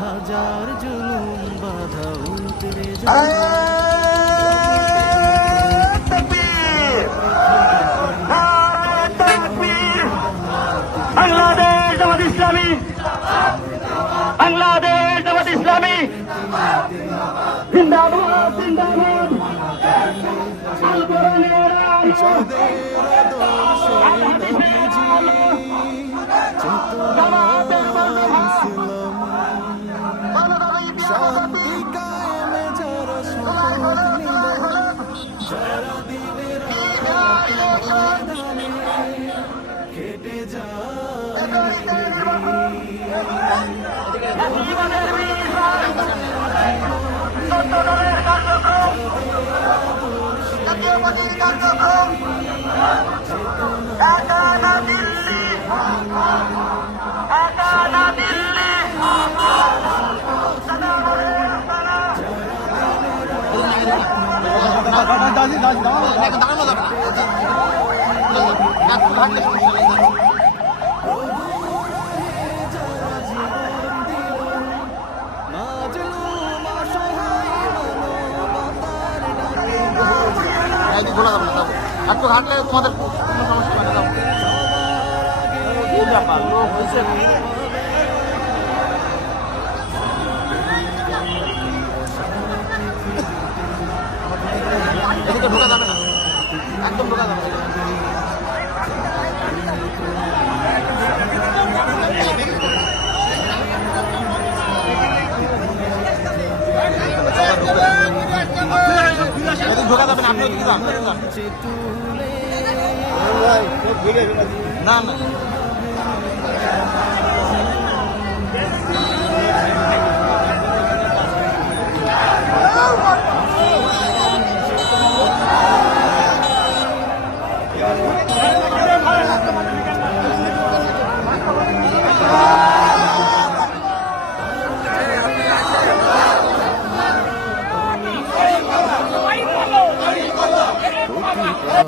হাজার জুলুম বাধা উতরে যায়। বাংলাদেশ জামাত ইসলামী, বাংলাদেশ জামাত ইসলামী জিন্দাবাদ জিন্দাবাদ। আল কোরআনের শান্তি কায়েমে যারা শপথ নিল, যারা দিনের কেটে যায় একটু ঘাটলে তোমাদের সমস্যা হয় না। ব্যাপার লোক হয়েছে এদিকে ঢোকা যাবে না, একদম ঢোকা যাবে না। ঢোকা যাবে না, আপনি কি যান না না